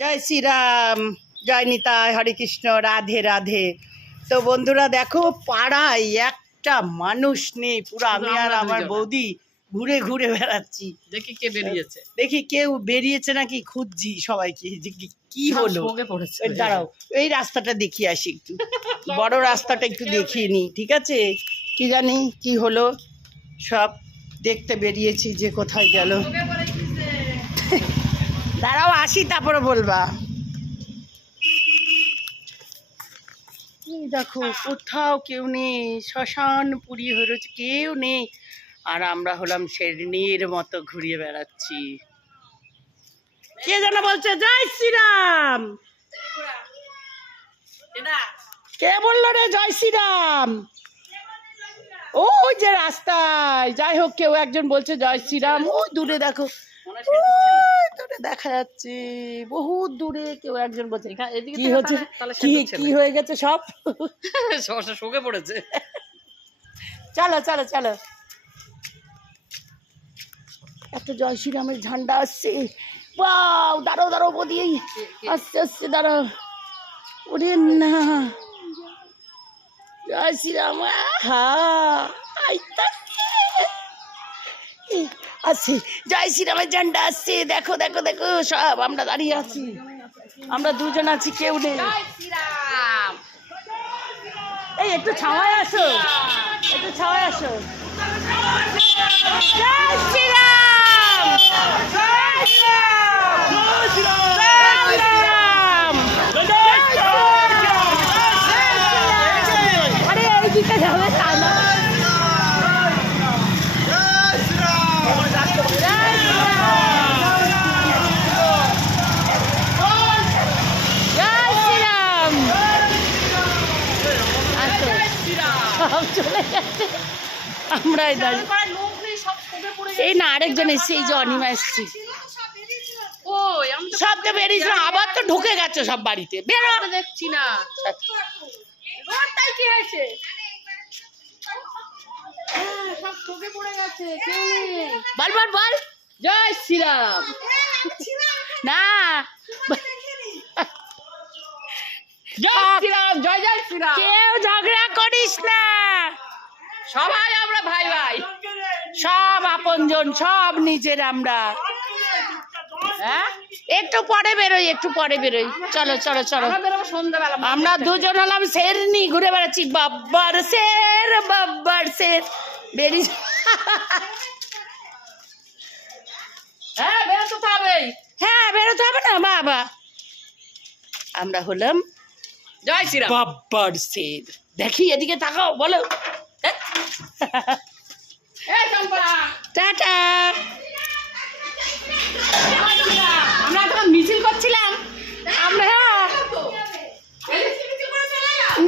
জয় শ্রীরাম, জয় নিতাই, হরে কৃষ্ণ, রাধে রাধে। তো বন্ধুরা দেখো, পাড়ায় একটা মানুষ নেই, পুরো আমি আর আমার বৌদি ঘুরে ঘুরে বেড়াচ্ছি। দেখি কে বেরিয়েছে, দেখি কেউ বেরিয়েছে নাকি, খুঁজছি সবাইকে যে কি হলো। দাঁড়াও, এই রাস্তাটা দেখিয়ে আসি, একটু বড় রাস্তাটা একটু দেখিয়ে নি, ঠিক আছে? কি জানি কি হলো, সব দেখতে বেরিয়েছি যে কোথায় গেল। দাঁড়াও আসি, তারপরে বলবা। দেখো কোথাও কেউ নেই, শ্মশান পুরী হয়ে রয়েছে, কেউ নেই। আর আমরা হলাম শেরনির মতো ঘুরিয়ে বেড়াচ্ছি। কে যেন বলছে জয় শ্রীরাম, কে বললো রে জয় শ্রীরাম? ওই যে রাস্তায়, যাই হোক কেউ একজন বলছে জয় শ্রীরাম। ওই দূরে দেখো, দূরে দেখা যাচ্ছে, বহুত দূরে কেউ একজন বলছে। কি হচ্ছে, কি হয়ে গেছে সব শোকে পড়েছে। চলো চলো চলো, এত জয় শ্রীরামের ঝান্ডা আসছে। বাও, দাঁড়াও দাঁড়াও বদি, আসছে আসছে, দাঁড়াও। ওরে না, জয় শ্রীরাম আসছে, জয় শ্রীরামের ঝান্ডা আসছে। দেখো দেখো দেখো, সব আমরা দাঁড়িয়ে আছি, আমরা দুজন আছি, কেউ নেই। এই একটু ছাওয়ায় আসো, একটু ছাওয়ায় আসো। জয় শ্রীরাম, জয় শ্রীরাম, জয় শ্রীরাম, জয় শ্রীরাম। আরে এইদিকে যাবে তা না। চলে গেছে, আমরাই দাঁড়িয়ে। এই না, আরেকজন এসছে, এই যে অনিমা এসছে। সব তো বেরিয়েছিল, আবার তো ঢুকে গেছে সব বাড়িতে। বেরো, দেখছি না তাই কি হয়েছে, সব ঢুকে পড়ে গেছে, কেউ নেই। বল বল বল, জয় শ্রীরাম। না জয় শ্রীরাম, জয় জয় শ্রীরাম। কেউ ঝগড়া করিস না, সবাই আমরা ভাই ভাই, সব আপনজন, সব নিজের আমরা। হ্যাঁ, একটু পরে বেরোই, একটু পরে বেরোই। চলো চলো চলো, সন্ধ্যাবেলা আমরা দুজন হলাম শেরনি, ঘুরে বেড়াচ্ছি। বাব্বার শের, বাব্বার শের বেরিয়ে। হ্যাঁ, বেরোতে তো হবেই। হ্যাঁ, বেরোতে হবে না বাবা। আমরা হলাম জয় শ্রীরাম, বাব্বার শের। দেখি এদিকে তাকাও, বলো টাটা। আমরা তখন মিছিল করছিলাম। আমরা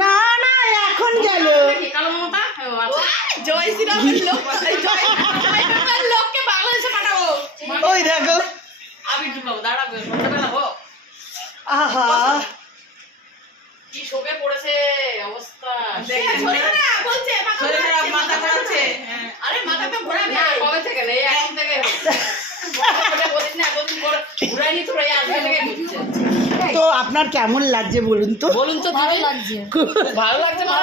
না না, এখন গেল। জয় শ্রীরাম লোককে বাংলাদেশে পাঠাবো। ওই দেখো, আমি ঢুকাবো, দাঁড়াবো, সন্ধ্যাবেলা হোক। আহা, কি শোকে পড়েছে অবস্থা। মাথা ঘোরাচ্ছে। আরে মাথা তো ঘোরাবে, কবে থেকে নেই, এখন থেকে বলিস না, এতদিন ঘুরাইনি তো, আজকে থেকে ঘুরছে। তো আপনার কেমন লাগছে বলুন তো? বলুন তো, ভালো লাগছে, ভালো লাগছে না?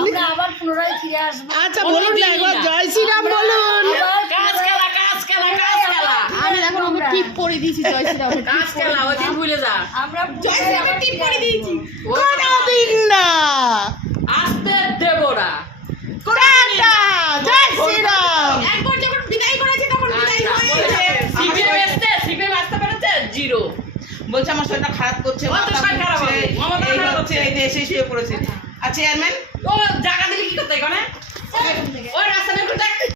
আমরা আবার পুনরায় ফিরে আসবো। আচ্ছা বলুন না একবার, জয় শ্রীরাম বলুন। কাজ খেলা, কাজ খেলা, কাজ খেলা। আমি এখন আমরা টিপ পরে দিয়েছি জয় শ্রীরাম, কাজ খেলা, ওই দিন ভুলে যা। আমরা জয় শ্রীরামের টিপ পরে দিয়েছি। কোনদিন না, আসতে দেব না। টাটা, জয় শ্রীরাম। একবার যখন বিদায় করেছি তখন বিদায় হয়েছে। সিপিএম আসতে পেরেছে জিরো। বলছে আমার শরীরটা খারাপ করছে, আমার তো শরীর খারাপ হবে, আমার তো খারাপ হচ্ছে। এই যে এসে শুয়ে পড়েছে। আর চেয়ারম্যান ও জায়গা দিলে কি করতে, এখানে ওই রাস্তা